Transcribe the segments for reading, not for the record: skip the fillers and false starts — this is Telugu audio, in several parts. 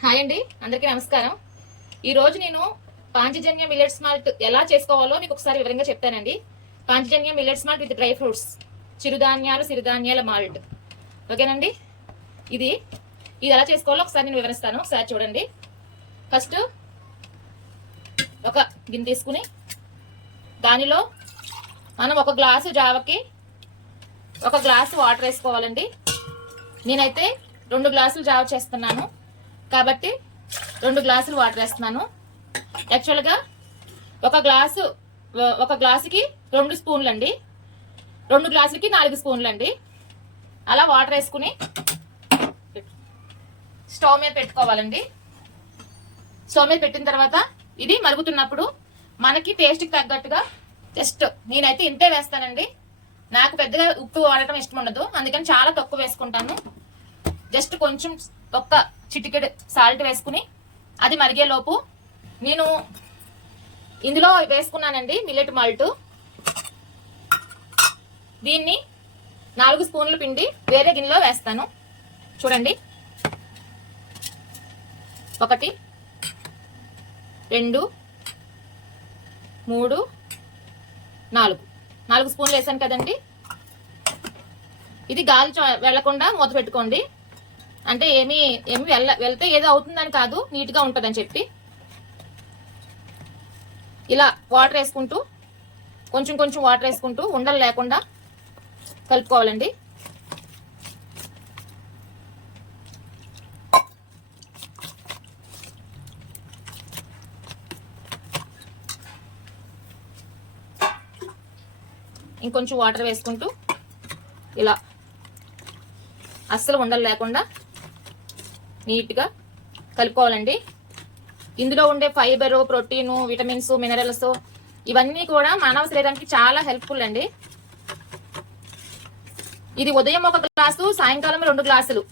హాయ్ అండి, అందరికీ నమస్కారం. ఈరోజు నేను పాంచజన్య మిల్లెట్స్ మాల్ట్ ఎలా చేసుకోవాలో మీకు ఒకసారి వివరంగా చెప్తానండి. Panchajanya millets malt with dry fruits, సిరుధాన్యాల మాల్ట్. ఓకేనండి. ఇది ఎలా చేసుకోవాలో ఒకసారి నేను వివరిస్తాను. ఒకసారి చూడండి. ఫస్ట్ ఒక గిన్నె తీసుకుని దానిలో మనం ఒక గ్లాసు జావకి ఒక గ్లాసు వాటర్ వేసుకోవాలండి. నేనైతే 2 గ్లాసులు జావ చేస్తున్నాను కాబట్టి 2 గ్లాసులు వాటర్ వేస్తున్నాను. యాక్చువల్గా ఒక గ్లాసుకి 2 స్పూన్లు అండి, 2 గ్లాసులకి 4 స్పూన్లు అండి. అలా వాటర్ వేసుకుని స్టవ్ మీద పెట్టుకోవాలండి. స్టవ్ మీద పెట్టిన తర్వాత ఇది మరుగుతున్నప్పుడు మనకి టేస్ట్కి తగ్గట్టుగా జస్ట్ నేనైతే ఇంతే వేస్తానండి. నాకు పెద్దగా ఉప్పు వాడటం ఇష్టం ఉండదు, అందుకని చాలా తక్కువ వేసుకుంటాను. జస్ట్ కొంచెం ఒక్క చిటికెడు సాల్ట్ వేసుకుని అది మరిగేలోపు నేను ఇందులో వేసుకున్నానండి మిల్లెట్ మాల్ట్. దీన్ని 4 స్పూన్లు పిండి వేరే గిన్నెలో వేస్తాను. చూడండి, 1 2 3 4 స్పూన్లు వేసాను కదండి. ఇది గాలి వెళ్లకుండా మూత పెట్టుకోండి. అంటే ఏమి వెళ్తే ఏదో అవుతుందని కాదు, నీట్గా ఉంటుందని చెప్పి. ఇలా వాటర్ వేసుకుంటూ కొంచెం వాటర్ వేసుకుంటూ ఉండలు లేకుండా కలుపుకోవాలండి. ఇంకొంచెం వాటర్ వేసుకుంటూ ఇలా అస్సలు ఉండలు లేకుండా నీట్గా కలుపుకోవాలండి. ఇందులో ఉండే ఫైబరు, ప్రోటీను, విటమిన్స్, మినరల్స్ ఇవన్నీ కూడా మానవ శరీరానికి చాలా హెల్ప్ఫుల్ అండి. ఇది ఉదయం 1 గ్లాసు, సాయంకాలం 2 గ్లాసులు.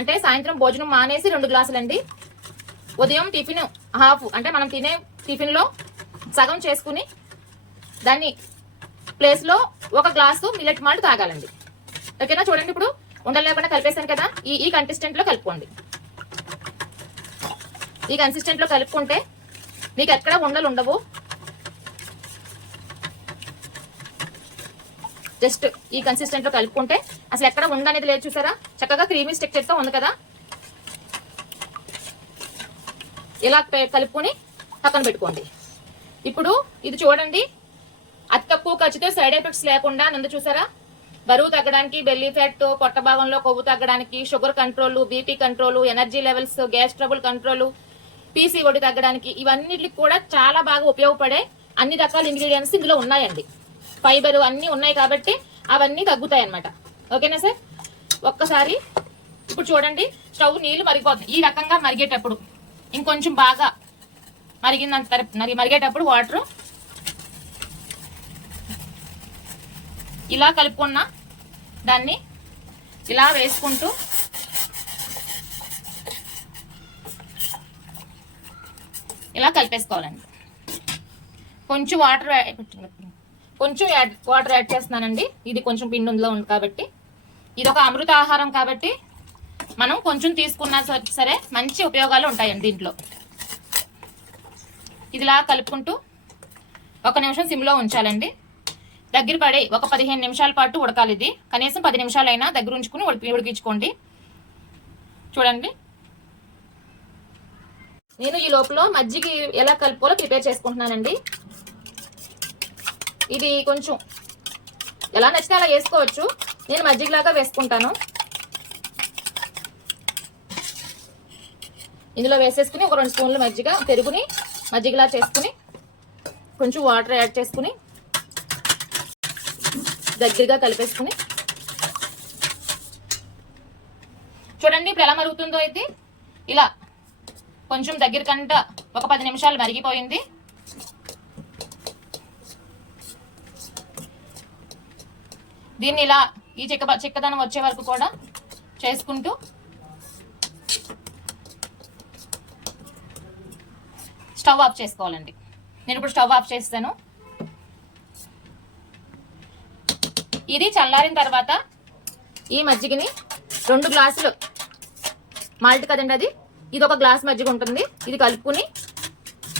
అంటే సాయంత్రం భోజనం మానేసి 2 గ్లాసులు అండి. ఉదయం టిఫిన్ హాఫ్, అంటే మనం తినే టిఫిన్లో సగం చేసుకుని దాన్ని ప్లేస్లో 1 గ్లాసు మిల్లెట్ మాల్ట్ తాగాలండి. ఓకేనా? చూడండి, ఇప్పుడు ఉండలు లేకుండా కలిపేసాను కదా. ఈ కన్సిస్టెంట్లో కలుపుకోండి. ఈ కన్సిస్టెంట్లో కలుపుకుంటే మీకు ఎక్కడ ఉండలు ఉండవు. జస్ట్ ఈ కన్సిస్టెంట్లో కలుపుకుంటే అసలు ఎక్కడ ఉండనేది లేదు. చూసారా, చక్కగా క్రీమీ స్ట్రక్చర్తో ఉంది కదా. ఇలా కలుపుకొని పక్కన పెట్టుకోండి. ఇప్పుడు ఇది చూడండి, అతి తక్కువ ఖర్చుతో సైడ్ ఎఫెక్ట్స్ లేకుండా నందు. చూసారా, బరువు తగ్గడానికి, బెల్లీ ఫ్యాట్, పొట్ట భాగంలో కొవ్వు తగ్గడానికి, sugar control, BP control, energy levels, gas trouble control, PCOD తగ్గడానికి ఇవన్నిటికి కూడా చాలా బాగా ఉపయోగపడే అన్ని రకాల ఇంగ్రీడియంట్స్ ఇందులో ఉన్నాయండి. ఫైబర్ అన్నీ ఉన్నాయి కాబట్టి అవన్నీ తగ్గుతాయి అన్నమాట. ఓకేనా సార్? ఒక్కసారి ఇప్పుడు చూడండి, స్టవ్ నీళ్లు మరిగిపోతుంది. ఈ రకంగా మరిగేటప్పుడు ఇంకొంచెం బాగా మరిగేటప్పుడు వాటర్ ఇలా కలుపుకున్న దాన్ని ఇలా వేసుకుంటూ ఇలా కలిపేసుకోవాలండి. కొంచెం వాటర్ యాడ్ చేస్తున్నానండి. ఇది కొంచెం పిండిలో ఉంది కాబట్టి, ఇది ఒక అమృత ఆహారం కాబట్టి మనం కొంచెం తీసుకున్నా సరే మంచి ఉపయోగాలు ఉంటాయండి దీంట్లో. ఇదిలా కలుపుకుంటూ 1 నిమిషం సిమ్లో ఉంచాలండి. దగ్గర పడి ఒక 15 నిమిషాల పాటు ఉడకాలి. ఇది కనీసం 10 నిమిషాలైనా దగ్గర ఉంచుకుని ఉడికించుకోండి. చూడండి, నేను ఈ లోపల మజ్జిగ ఎలా కలుపుకోవాలో ప్రిపేర్ చేసుకుంటున్నానండి. ఇది కొంచెం ఎలా నచ్చితే అలా వేసుకోవచ్చు. నేను మజ్జిగలాగా వేసుకుంటాను. ఇందులో వేసేసుకుని ఒక 2 స్పూన్లు పెరుగుని మజ్జిగలా చేసుకుని కొంచెం వాటర్ యాడ్ చేసుకుని దగ్గరగా కలిపేసుకుని చూడండి, ఇప్పుడు ఎలా మరుగుతుందో. అయితే ఇలా కొంచెం దగ్గర కంట ఒక 10 నిమిషాలు మరిగిపోయింది. దీన్ని ఇలా ఈ చిక్కదనం వచ్చే వరకు కూడా చేసుకుంటూ స్టవ్ ఆఫ్ చేసుకోవాలండి. నేను ఇప్పుడు స్టవ్ ఆఫ్ చేస్తాను. ఇది చల్లారిన తర్వాత ఈ మజ్జిగని 2 గ్లాసులు మాల్ట్ కదండి, అది ఇది ఒక గ్లాస్ మజ్జిగ ఉంటుంది, ఇది కలుపుకుని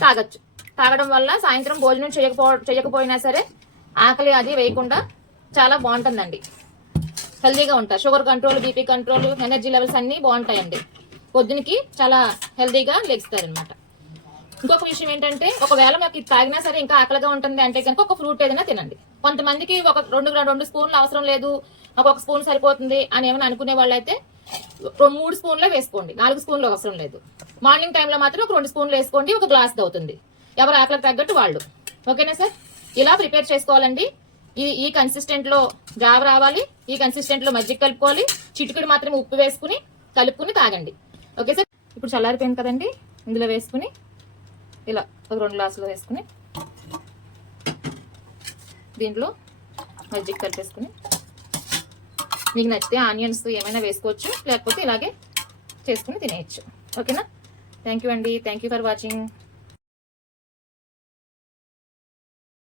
తాగొచ్చు. తాగడం వల్ల సాయంత్రం భోజనం చేయకపోయినా సరే ఆకలి అది వేయకుండా చాలా బాగుంటుందండి. హెల్దీగా ఉంటారు. Sugar control, BP control, energy levels అన్నీ బాగుంటాయండి. పొద్దునకి చాలా హెల్దీగా లెగిస్తారనమాట. ఇంకొక విషయం ఏంటంటే, ఒకవేళ మాకు ఇది తాగినా సరే ఇంకా ఆకలిగా ఉంటుంది అంటే కనుక ఒక ఫ్రూట్ ఏదైనా తినండి. కొంతమందికి ఒక రెండు స్పూన్లు అవసరం లేదు, ఒక స్పూన్ సరిపోతుంది అని ఏమైనా అనుకునే వాళ్ళైతే 3 స్పూన్లే వేసుకోండి, 4 స్పూన్లు అవసరం లేదు. మార్నింగ్ టైంలో మాత్రం ఒక 2 స్పూన్లు వేసుకోండి, ఒక గ్లాస్ అవుతుంది. ఎవరు ఆకలికి తగ్గట్టు వాళ్ళు. ఓకేనా సార్? ఇలా ప్రిపేర్ చేసుకోవాలండి. ఈ కన్సిస్టెంట్ లో జావ రావాలి, ఈ కన్సిస్టెంట్ లో మజ్జిగ కలుపుకోవాలి, చిటికెడు మాత్రం ఉప్పు వేసుకుని కలుపుకుని తాగండి. Okay sir? ఇప్పుడు చల్లారిపోయింది కదండి, ఇందులో వేసుకుని ఇలా ఒక 2 గ్లాసులు వేసుకుని దీంట్లో మజ్జిగ కలిపేసుకుని, మీకు నచ్చితే ఆనియన్స్ ఏమైనా వేసుకోవచ్చు, లేకపోతే ఇలాగే చేసుకుని తినేయచ్చు. ఓకేనా? థ్యాంక్ యూ అండి. Thank you for watching.